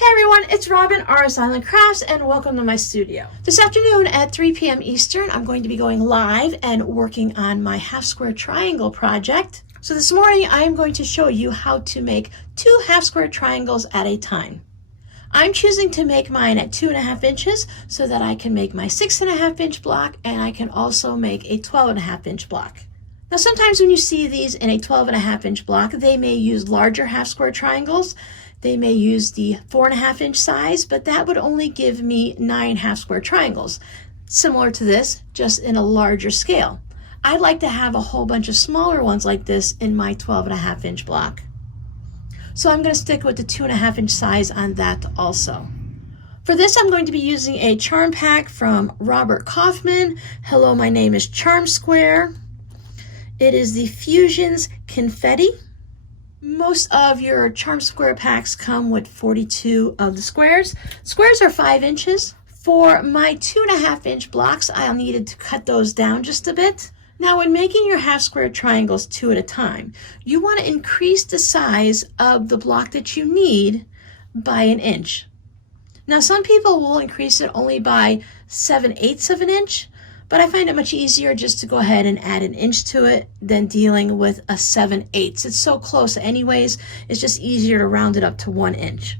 Hey everyone, it's Robin, Artist Island Crafts, and welcome to my studio. This afternoon at 3 p.m. Eastern, I'm going to be going live and working on my half square triangle project. So this morning, I am going to show you how to make 2 half square triangles at a time. I'm choosing to make mine at 2.5 inches so that I can make my 6.5 inch block, and I can also make a 12.5 inch block. Now sometimes when you see these in a 12.5 inch block, they may use larger half square triangles. They may use the 4.5 inch size, but that would only give me 9 half square triangles. Similar to this, just in a larger scale. I'd like to have a whole bunch of smaller ones like this in my 12.5 inch block. So I'm going to stick with the 2.5 inch size on that also. For this, I'm going to be using a charm pack from Robert Kaufman. Hello, my name is Charm Square. It is the Fusions Confetti. Most of your Charm Square packs come with 42 of the squares. Squares are 5 inches. For my 2.5 inch blocks, I needed to cut those down just a bit. Now, when making your half square triangles 2 at a time, you want to increase the size of the block that you need by 1 inch. Now, some people will increase it only by 7/8 of an inch, but I find it much easier just to go ahead and add 1 inch to it than dealing with a 7/8. It's so close anyways, it's just easier to round it up to 1 inch.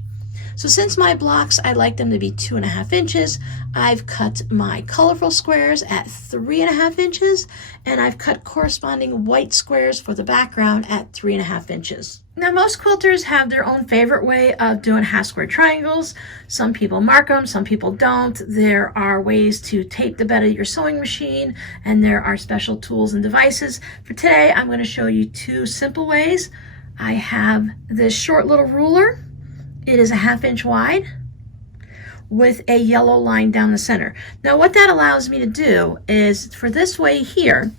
So since my blocks, I like them to be 2.5 inches, I've cut my colorful squares at 3.5 inches, and I've cut corresponding white squares for the background at 3.5 inches. Now, most quilters have their own favorite way of doing half square triangles. Some people mark them, some people don't. There are ways to tape the bed of your sewing machine, and there are special tools and devices. For today, I'm going to show you 2 simple ways. I have this short little ruler. It is 1/2 inch wide with a yellow line down the center. Now, what that allows me to do is, for this way here,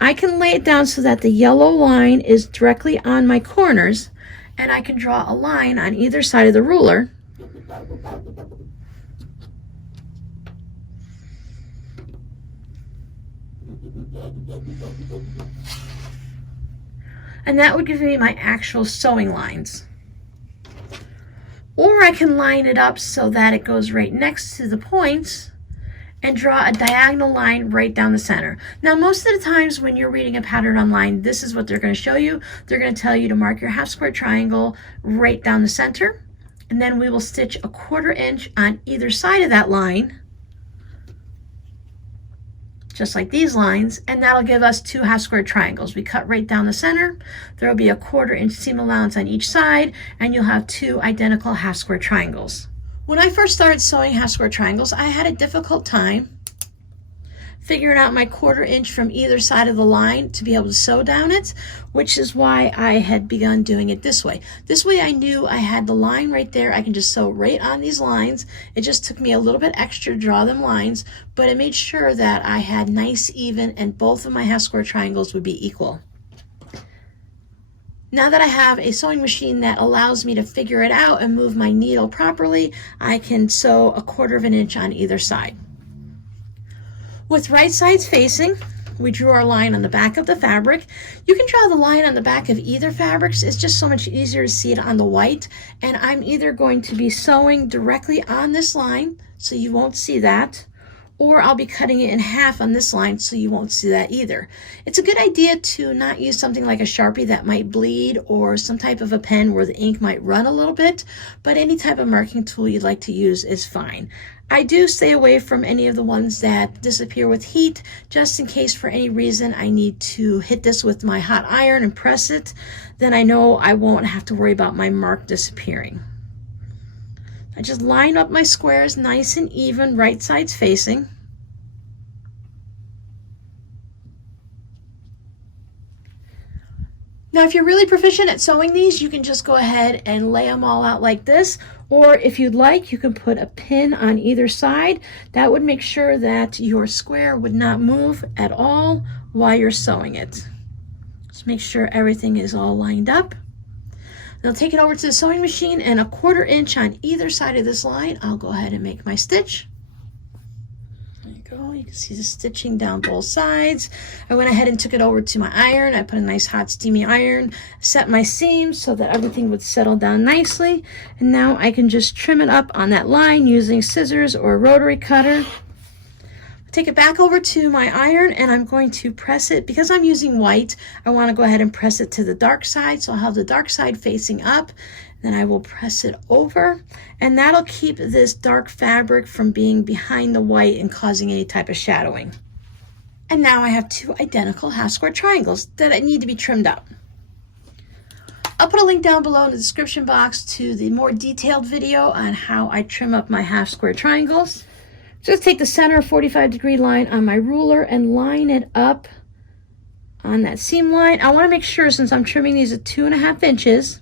I can lay it down so that the yellow line is directly on my corners, and I can draw a line on either side of the ruler. And that would give me my actual sewing lines. Or I can line it up so that it goes right next to the points and draw a diagonal line right down the center. Now, most of the times when you're reading a pattern online, this is what they're going to show you. They're going to tell you to mark your half square triangle right down the center, and then we will stitch a 1/4 inch on either side of that line, just like these lines, and that'll give us 2 half square triangles. We cut right down the center. There will be a 1/4 inch seam allowance on each side, and you'll have 2 identical half square triangles. When I first started sewing half square triangles, I had a difficult time figuring out my 1/4 inch from either side of the line to be able to sew down it, which is why I had begun doing it this way. This way I knew I had the line right there. I can just sew right on these lines. It just took me a little bit extra to draw them lines, but it made sure that I had nice, even, and both of my half square triangles would be equal. Now that I have a sewing machine that allows me to figure it out and move my needle properly, I can sew a 1/4 inch on either side. With right sides facing, we drew our line on the back of the fabric. You can draw the line on the back of either fabrics. It's just so much easier to see it on the white. And I'm either going to be sewing directly on this line, so you won't see that, or I'll be cutting it in half on this line, so you won't see that either. It's a good idea to not use something like a Sharpie that might bleed, or some type of a pen where the ink might run a little bit, but any type of marking tool you'd like to use is fine. I do stay away from any of the ones that disappear with heat, just in case for any reason I need to hit this with my hot iron and press it, then I know I won't have to worry about my mark disappearing. I just line up my squares nice and even, right sides facing. Now, if you're really proficient at sewing these, you can just go ahead and lay them all out like this, or if you'd like, you can put a pin on either side. That would make sure that your square would not move at all while you're sewing it. Just make sure everything is all lined up. Now take it over to the sewing machine, and a 1/4 inch on either side of this line, I'll go ahead and make my stitch. There you go. go. You can see the stitching down both sides. I went ahead and took it over to my iron. I put a nice hot steamy iron, set my seams so that everything would settle down nicely. And now I can just trim it up on that line using scissors or a rotary cutter. Take it back over to my iron and I'm going to press it. Because I'm using white, I want to go ahead and press it to the dark side. So I'll have the dark side facing up. Then I will press it over, and that'll keep this dark fabric from being behind the white and causing any type of shadowing. And now I have two identical half square triangles that need to be trimmed up. I'll put a link down below in the description box to the more detailed video on how I trim up my half square triangles. Just take the center 45-degree line on my ruler and line it up on that seam line. I want to make sure, since I'm trimming these at 2.5 inches,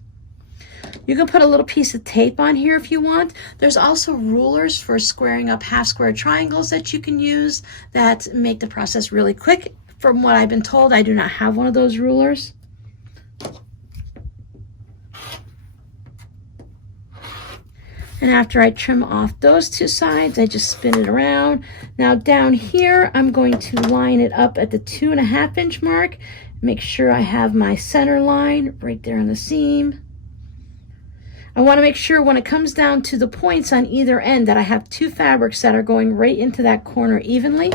you can put a little piece of tape on here if you want. There's also rulers for squaring up half square triangles that you can use that make the process really quick. From what I've been told, I do not have one of those rulers. And after I trim off those two sides, I just spin it around. Now down here, I'm going to line it up at the 2.5 inch mark. Make sure I have my center line right there on the seam. I want to make sure when it comes down to the points on either end that I have two fabrics that are going right into that corner evenly.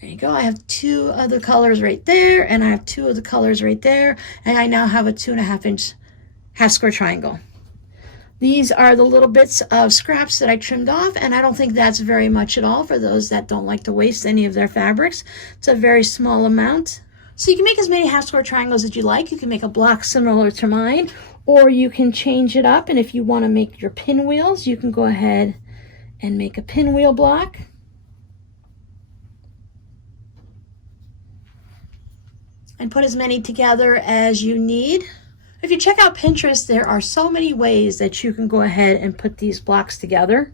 There you go. I have two of the colors right there, and I have two of the colors right there, and I now have a 2.5 inch half square triangle. These are the little bits of scraps that I trimmed off, and I don't think that's very much at all for those that don't like to waste any of their fabrics. It's a very small amount. So you can make as many half square triangles as you like. You can make a block similar to mine, or you can change it up. And if you want to make your pinwheels, you can go ahead and make a pinwheel block. And put as many together as you need. If you check out Pinterest, there are so many ways that you can go ahead and put these blocks together.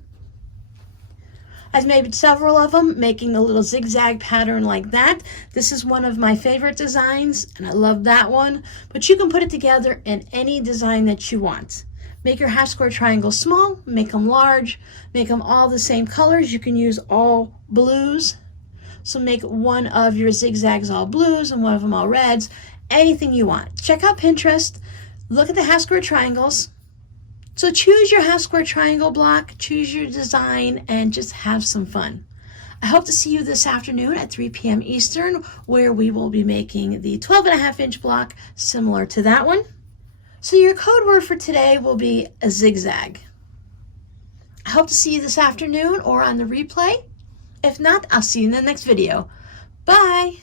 I've made several of them, making a little zigzag pattern like that. This is one of my favorite designs, and I love that one. But you can put it together in any design that you want. Make your half square triangles small, make them large, make them all the same colors. You can use all blues. So make one of your zigzags all blues and one of them all reds. Anything you want. Check out Pinterest. Look at the half square triangles. So choose your half square triangle block, choose your design, and just have some fun. I hope to see you this afternoon at 3 p.m. Eastern, where we will be making the 12.5 inch block similar to that one. So your code word for today will be a zigzag. I hope to see you this afternoon or on the replay. If not, I'll see you in the next video. Bye!